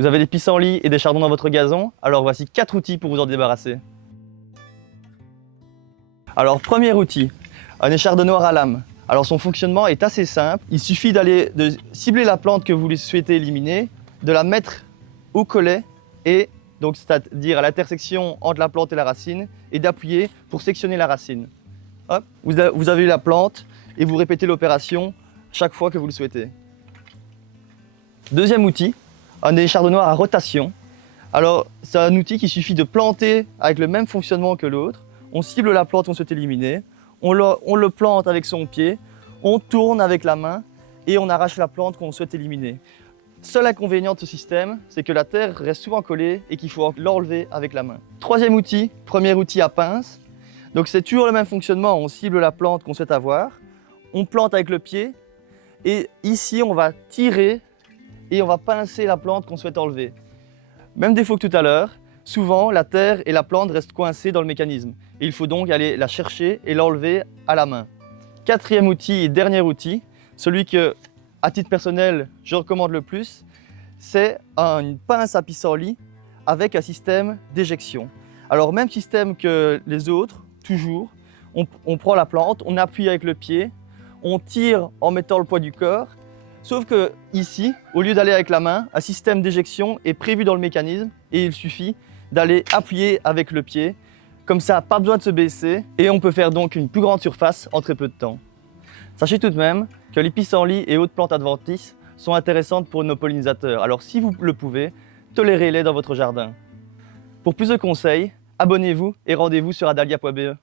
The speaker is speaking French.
Vous avez des pissenlits et des chardons dans votre gazon, alors voici 4 outils pour vous en débarrasser. Alors premier outil, un échardonnoir à lame. Alors son fonctionnement est assez simple, il suffit de cibler la plante que vous souhaitez éliminer, de la mettre au collet et donc c'est-à-dire à l'intersection entre la plante et la racine et d'appuyer pour sectionner la racine. Hop, vous avez eu la plante et vous répétez l'opération chaque fois que vous le souhaitez. Deuxième outil, un échardonnoir à rotation. Alors c'est un outil qui suffit de planter avec le même fonctionnement que l'autre. On cible la plante qu'on souhaite éliminer, on le plante avec son pied, on tourne avec la main et on arrache la plante qu'on souhaite éliminer. Seul inconvénient de ce système, c'est que la terre reste souvent collée et qu'il faut l'enlever avec la main. Troisième outil, premier outil à pince. Donc c'est toujours le même fonctionnement, on cible la plante qu'on souhaite avoir, on plante avec le pied et ici on va tirer et on va pincer la plante qu'on souhaite enlever. Même défaut que tout à l'heure, souvent la terre et la plante restent coincées dans le mécanisme. Et il faut donc aller la chercher et l'enlever à la main. Quatrième outil et dernier outil, celui que, à titre personnel, je recommande le plus, c'est une pince à pissenlit avec un système d'éjection. Alors même système que les autres, toujours, on prend la plante, on appuie avec le pied, on tire en mettant le poids du corps, sauf que ici, au lieu d'aller avec la main, un système d'éjection est prévu dans le mécanisme et il suffit d'aller appuyer avec le pied. Comme ça, pas besoin de se baisser et on peut faire donc une plus grande surface en très peu de temps. Sachez tout de même que les pissenlits et autres plantes adventices sont intéressantes pour nos pollinisateurs. Alors si vous le pouvez, tolérez-les dans votre jardin. Pour plus de conseils, abonnez-vous et rendez-vous sur adalia.be.